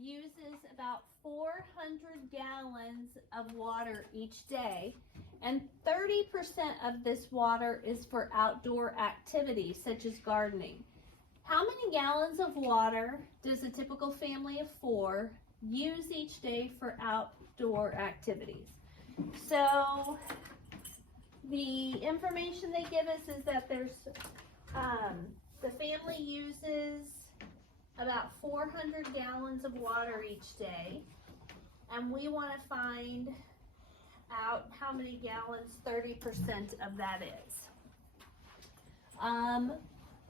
uses about 400 gallons of water each day, and 30% of this water is for outdoor activities such as gardening. How many gallons of water does a typical family of 4 use each day for outdoor activities? So the information they give us is that there's the family uses about 400 gallons of water each day, and we want to find out how many gallons 30% of that is.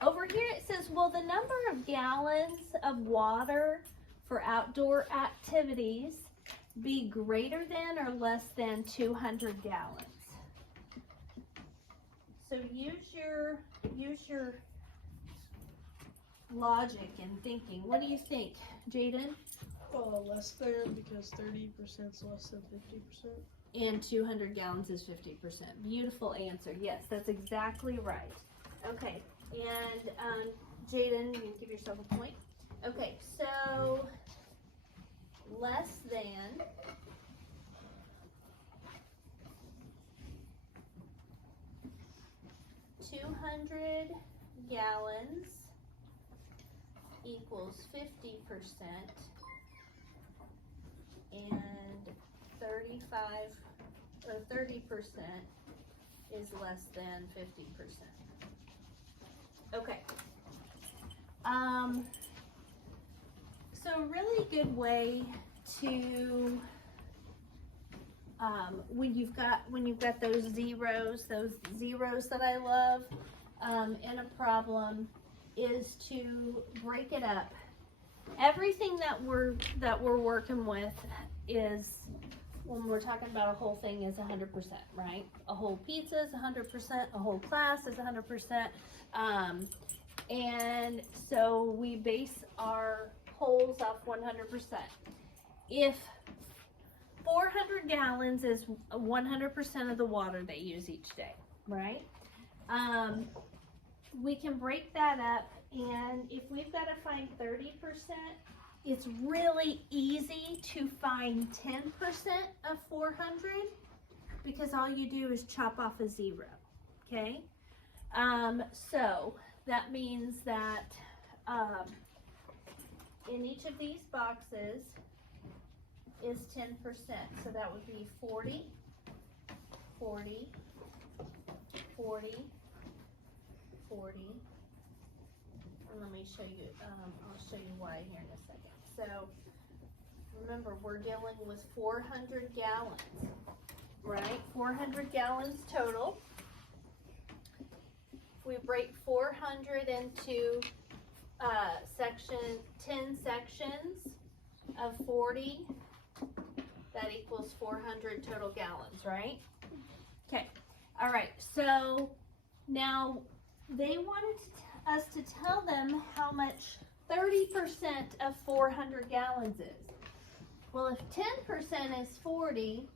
Over here it says, will the number of gallons of water for outdoor activities be greater than or less than 200 gallons? So use your logic and thinking. What do you think, Jaden? Less than, because 30% is less than 50%. And 200 gallons is 50%. Beautiful answer. Yes, that's exactly right. Okay, and Jaden, you can give yourself a point. Okay, so less than 200 gallons equals 50%, and 30% is less than 50%. Okay. So a really good way to when you've got those zeros that I love in a problem, is to break it up. Everything that we're working with is, when we're talking about a whole thing, is 100%, right? A whole pizza is 100%, a whole class is 100%, and so we base our wholes off 100%. If 400 gallons is 100% of the water they use each day, right? We can break that up, and if we've got to find 30%, it's really easy to find 10% of 400, because all you do is chop off a 0, okay? So that means that in each of these boxes is 10%, so that would be 40, 40, 40, 40, and let me show you, I'll show you why here in a second. So remember, we're dealing with 400 gallons, right? 400 gallons total. If we break 400 into 10 sections of 40, that equals 400 total gallons, right? Okay, all right, so now they wanted us to tell them how much 30% of 400 gallons is. Well, if 10% is 40,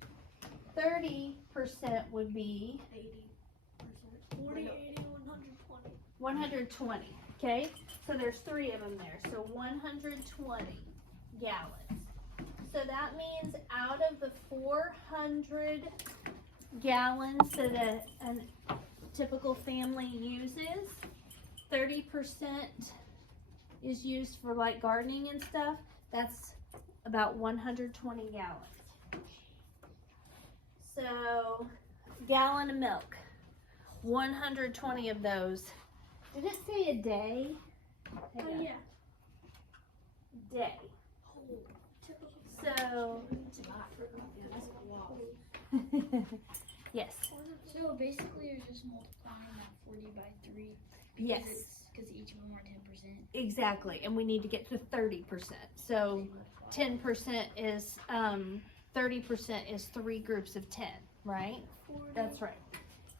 30% would be 80%. 40, 80, 120. 120, okay? So there's 3 of them there, so 120 gallons. So that means out of the 400 gallons that a typical family uses, 30% is used for like gardening and stuff. That's about 120 gallons. So gallon of milk, 120 of those. Did it say a day? Yeah. Day. So yes. So basically you're just multiplying that 40 by 3. Yes. Because each of them are 10%. Exactly, and we need to get to 30%. So 10% is 30% is 3 groups of 10, right? 40. That's right.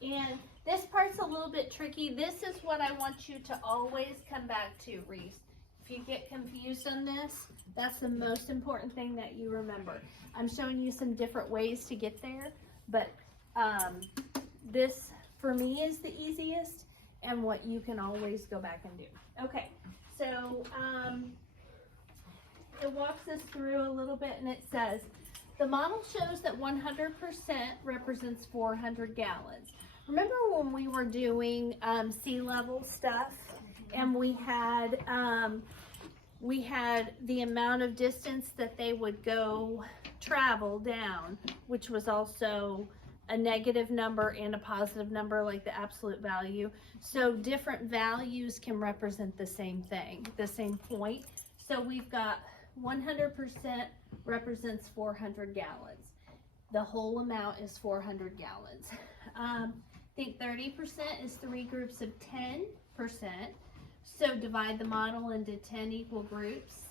And this part's a little bit tricky. This is what I want you to always come back to, Reese. If you get confused on this, that's the most important thing that you remember. I'm showing you some different ways to get there, but this for me is the easiest, and what you can always go back and do. Okay, so it walks us through a little bit, and it says, the model shows that 100% represents 400 gallons. Remember when we were doing sea level stuff, and we had the amount of distance that they would go travel down, which was also a negative number and a positive number, like the absolute value. So different values can represent the same thing, the same point. So we've got 100% represents 400 gallons. The whole amount is 400 gallons. I think 30% is 3 groups of 10%. So divide the model into 10 equal groups.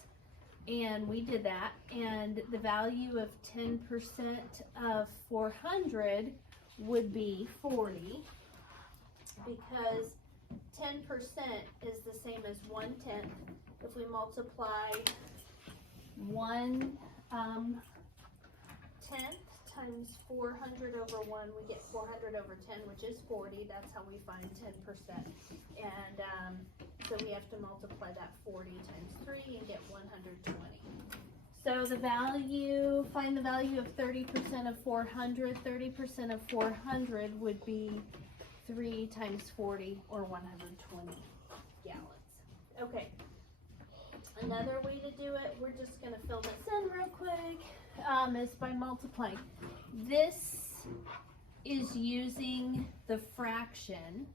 And we did that. And the value of 10% of 400 would be 40, because 10% is the same as 1/10. If we multiply 1/10 times 400 over 1, we get 400 over 10, which is 40. That's how we find 10%. And so we have to multiply that 40 times 3 and get 120. So the value, find the value of 30% of 400. 30% of 400 would be 3 times 40, or 120 gallons. Okay. Another way to do it, we're just going to fill this in real quick, is by multiplying. This is using the fraction.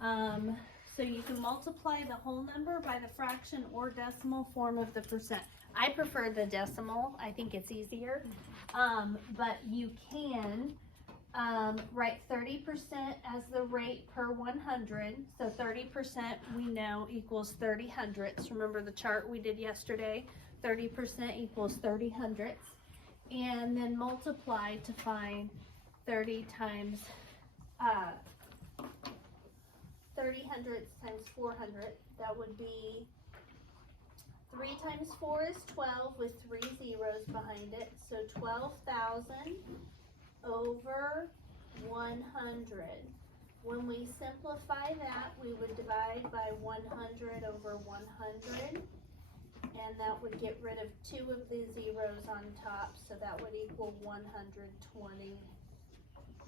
So you can multiply the whole number by the fraction or decimal form of the percent. I prefer the decimal. I think it's easier. But you can write 30% as the rate per 100. So 30% we know equals 30 hundredths. Remember the chart we did yesterday? 30% equals 30 hundredths. And then multiply to find 30 times 30 hundredths times 400. That would be 3 times 4 is 12 with 3 zeros behind it. So 12,000 over 100. When we simplify that, we would divide by 100 over 100. And that would get rid of 2 of the zeros on top. So that would equal 120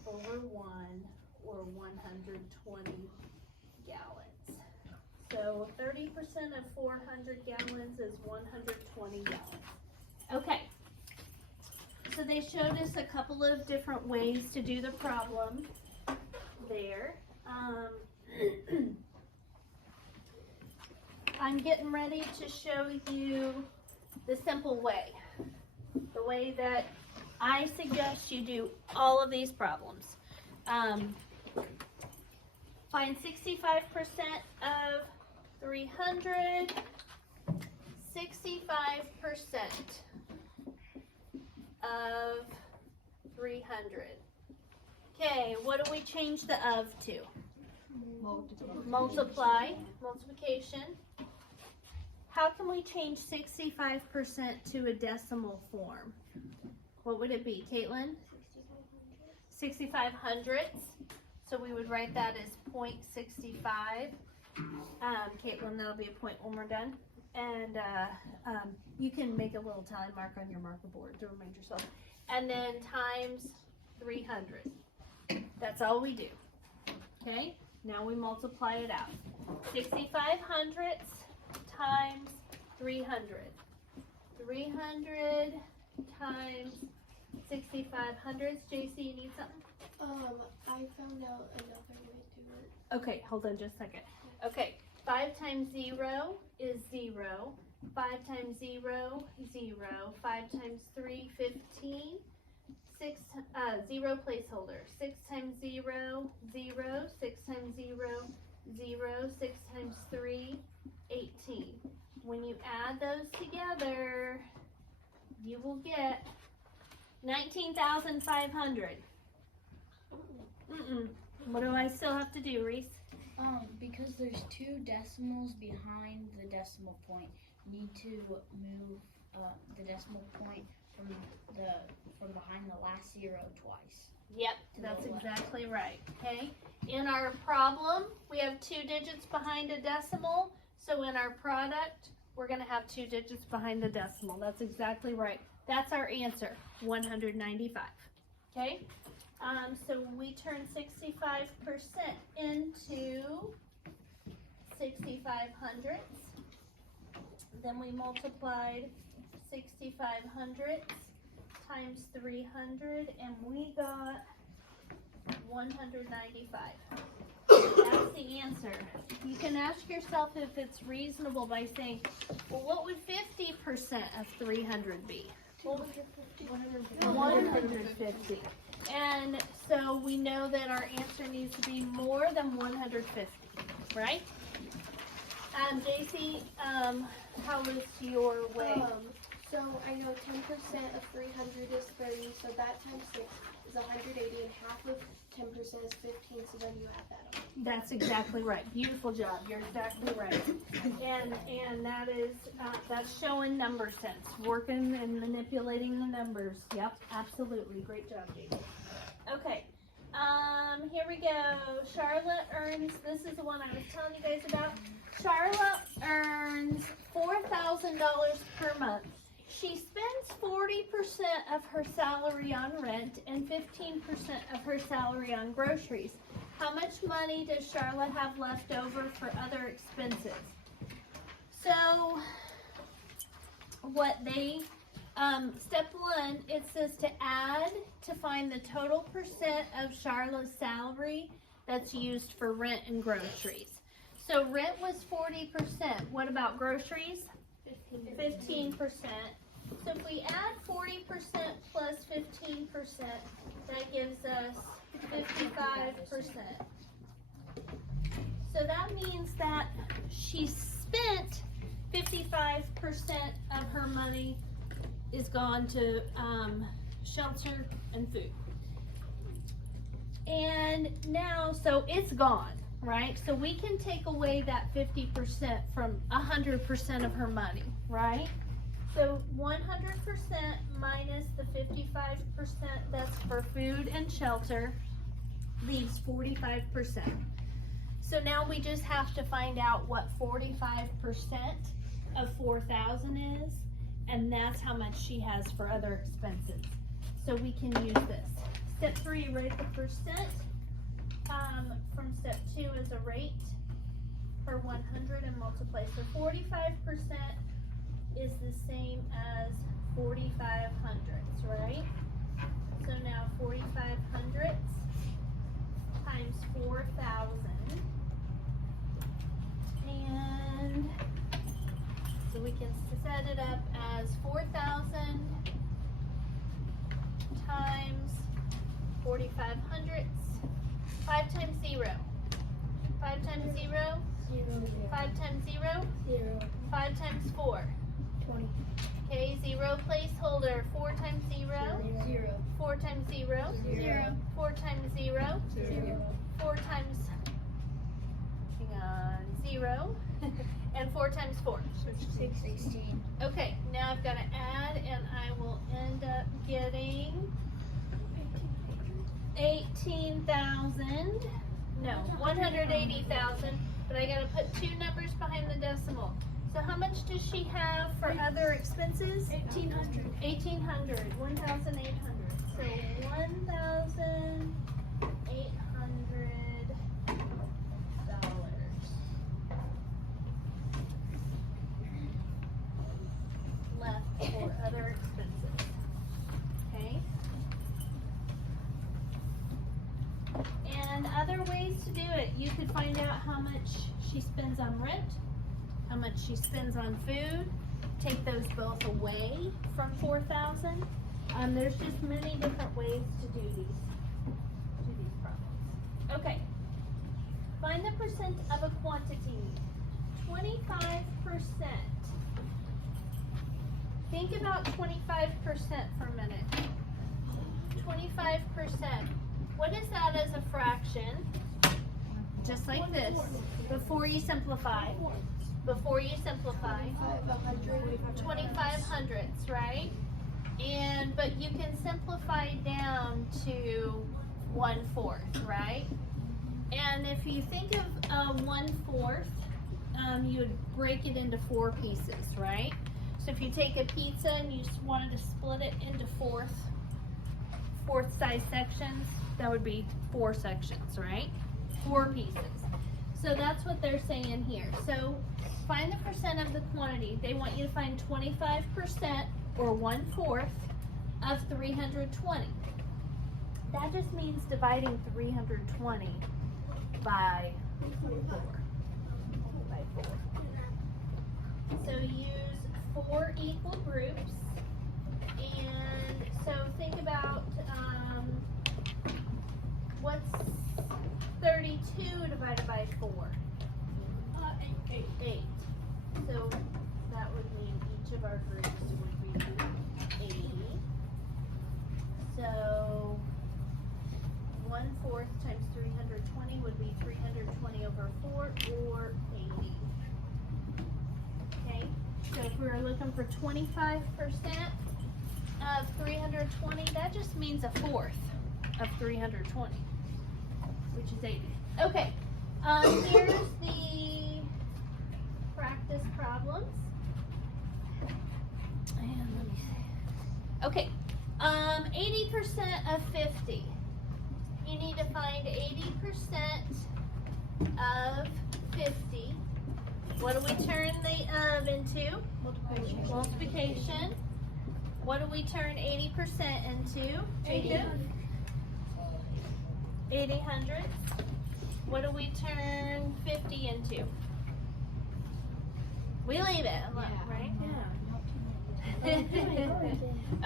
over 1, or 120 gallons. So 30% of 400 gallons is 120 gallons. Okay. So they showed us a couple of different ways to do the problem there. I'm getting ready to show you the simple way. The way that I suggest you do all of these problems. Find 65% of 300, 65% of 300. Okay, what do we change the of to? Multiplication. How can we change 65% to a decimal form? What would it be, Caitlin? 65 hundredths. So we would write that as 0.65. Caitlin, that'll be a point when we're done. And you can make a little time mark on your marker board to remind yourself. And then times 300. That's all we do. Okay? Now we multiply it out. 65 hundredths times 300. 300 times 65 hundredths. JC, you need something? I found out another way to do it. Okay, hold on just a second. Okay, 5 times 0 is 0. 5 times 0, 0. 5 times 3, 15. 0 placeholder. 6 times 0, 0. 6 times 0, 0. 6 times 3, 18. When you add those together, you will get 19,500. What do I still have to do, Reese? Because there's 2 decimals behind the decimal point, you need to move the decimal point from behind the last 0 twice. Yep, that's exactly right. Okay. In our problem, we have 2 digits behind a decimal. So in our product, we're going to have 2 digits behind the decimal. That's exactly right. That's our answer, 195. Okay? So we turn 65% into 65 hundredths. Then we multiplied 65 hundredths times 300, and we got 195. That's the answer. You can ask yourself if it's reasonable by saying, well, what would 50% of 300 be? 150. And so we know that our answer needs to be more than 150, right? JC, how was your way? So I know 10% of 300 is 30, so that times 6 is 180, and half of 10% is 15, so then you add that up. That's exactly right. Beautiful job. You're exactly right. And that is, that's showing number sense. Working and manipulating the numbers. Yep, absolutely. Great job, Jason. Okay. Here we go. Charlotte earns, this is the one I was telling you guys about. Charlotte earns $4,000 per month. She spends 40% of her salary on rent and 15% of her salary on groceries. How much money does Charlotte have left over for other expenses? So, what they, step 1, it says to add to find the total percent of Charlotte's salary that's used for rent and groceries. So rent was 40%. What about groceries? 15%. So if we add 40% plus 15%, that gives us 55%. So that means that she spent 55% of her money is gone to shelter and food. And now, so it's gone, right? So we can take away that 50% from 100% of her money, right? So 100% minus the 55% that's for food and shelter leaves 45%. So now we just have to find out what 45% of 4,000 is, and that's how much she has for other expenses. So we can use this. Step 3, write the percent from step 2 as a rate for 100 and multiply. So 45% is the same as 4,500, right? So now 4,500 times 4,000, and so we can set it up as 4,000 times 4,500. 5 times 0. 5 times 0. 5 times 0. 5 times 4. 20. Okay, 0 placeholder. 4 times 0. 4 times 0. 4 times 0. 4 times, hang on, 0. And 4 times 4. 16. Okay, now I've got to add, and I will end up getting 18,000. No, 180,000. But I got to put 2 numbers behind the decimal. So how much does she have for other expenses? 1,800. 1,800. 1,800. So 1,800 left for other expenses. Okay. And other ways to do it, you could find out how much she spends on rent, how much she spends on food, take those both away from 4,000. There's just many different ways to do these problems. Okay. Find the percent of a quantity. 25%. Think about 25% for a minute. 25%. What is that as a fraction? Just like this. Before you simplify. 25 hundredths, right? But you can simplify down to 1/4, right? And if you think of 1/4, you would break it into 4 pieces, right? So if you take a pizza and you just wanted to split it into fourth size sections, that would be 4 sections, right? 4 pieces. So that's what they're saying here. So find the percent of the quantity. They want you to find 25% or 1/4 of 320. That just means dividing 320 by 4. So use 4 equal groups. And so think about what's 32 divided by 4? 8. So that would mean each of our groups would be 80. So 1/4 times 320 would be 320 over 4 or 80. Okay, so if we were looking for 25% of 320, that just means 1/4 of 320, which is 80. Okay, here's the practice problems. And let me see. Okay, 80% of 50. You need to find 80% of 50. What do we turn the of into? Multiplication. What do we turn 80% into? 80 hundredths. What do we turn 50 into? We leave it, right? Yeah.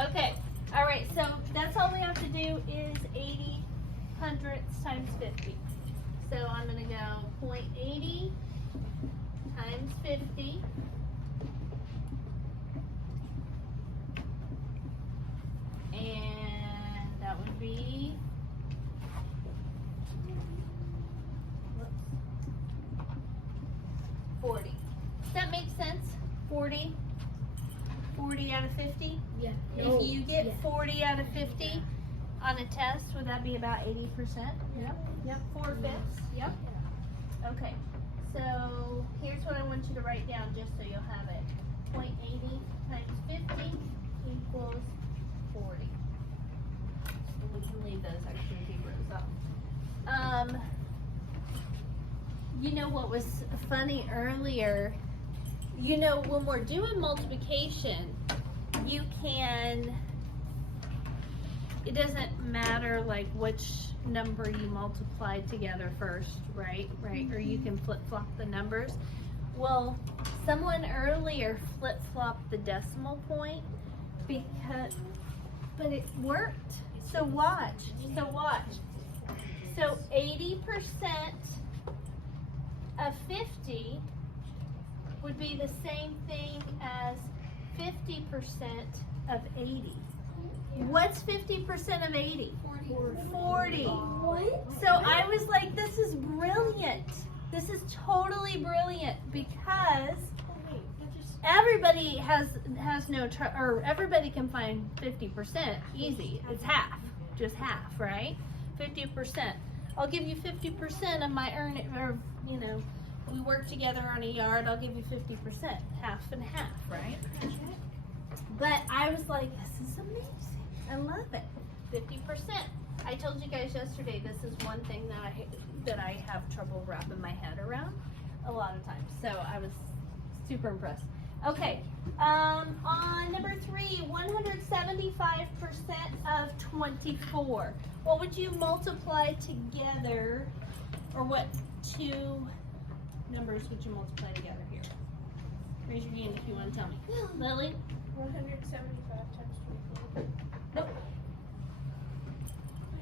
Okay. All right. So that's all we have to do is 80 hundredths times 50. So I'm going to go 0.80 times 50. And that would be 40. Does that make sense? 40? 40 out of 50? Yeah. If you get 40 out of 50 on a test, would that be about 80%? Yep. 4/5. Yep. Okay. So here's what I want you to write down just so you'll have it. 0.80 times 50 equals 40. And we can leave those extra zeros off. You know what was funny earlier? You know, when we're doing multiplication, you can, it doesn't matter like which number you multiply together first, right? Or you can flip-flop the numbers. Well, someone earlier flip-flopped the decimal point but it worked. So watch. So 80% of 50 would be the same thing as 50% of 80. What's 50% of 80? 40. What? So I was like, this is brilliant. This is totally brilliant because everybody has no or everybody can find 50% easy. It's half, just half, right? 50%. I'll give you 50% of my earning, or you know, we work together on a yard. I'll give you 50%, half and half, right? But I was like, this is amazing. I love it. 50%. I told you guys yesterday this is one thing that I have trouble wrapping my head around a lot of times. So I was super impressed. Okay, on number 3, 175% of 24. What would you multiply together, or what 2 numbers would you multiply together here? Raise your hand if you want to tell me. Lily? 175 times 24. Nope.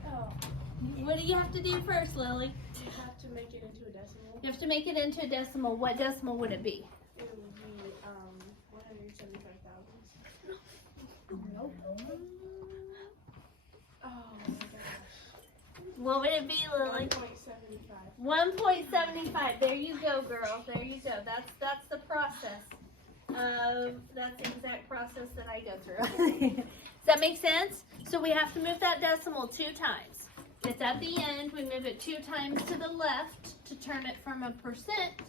Oh. What do you have to do first, Lily? You have to make it into a decimal. You have to make it into a decimal. What decimal would it be? It would be 175,000. Nope. Oh my gosh. What would it be, Lily? 1.75. 1.75. There you go, girl. There you go. That's the process. That's the exact process that I go through. Does that make sense? So we have to move that decimal 2 times. It's at the end. We move it 2 times to the left to turn it from a percent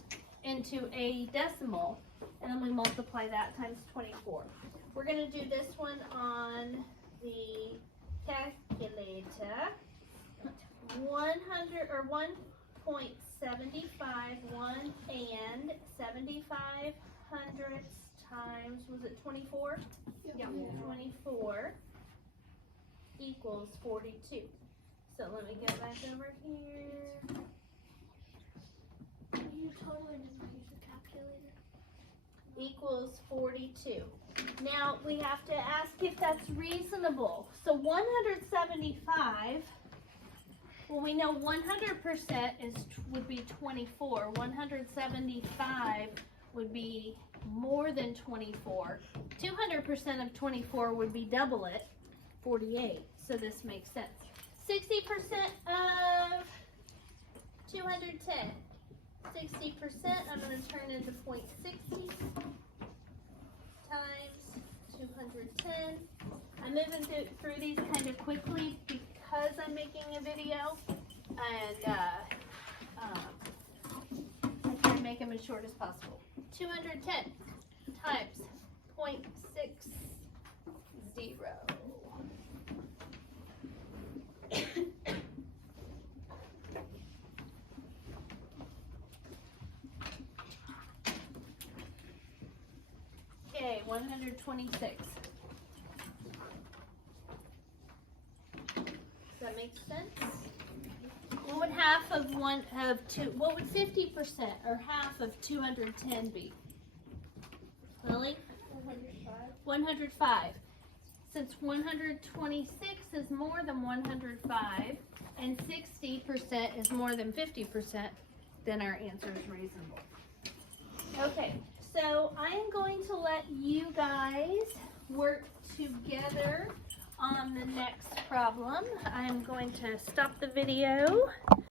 into a decimal, and then we multiply that times 24. We're going to do this one on the calculator. 100 or 1.75, 1 and 75 hundredths times, was it 24? Yeah. 24 equals 42. So let me get back over here. You totally didn't use a calculator. Equals 42. Now we have to ask if that's reasonable. So 175, well, we know 100% would be 24. 175 would be more than 24. 200% of 24 would be double it, 48. So this makes sense. 60% of 210. 60% I'm going to turn into 0.60 times 210. I'm moving through these kind of quickly because I'm making a video, and I try to make them as short as possible. 210 times 0.60. Okay, 126. Does that make sense? What would half of what would 50% or half of 210 be? Lily? 105. 105. Since 126 is more than 105 and 60% is more than 50%, then our answer is reasonable. Okay, so I am going to let you guys work together on the next problem. I am going to stop the video.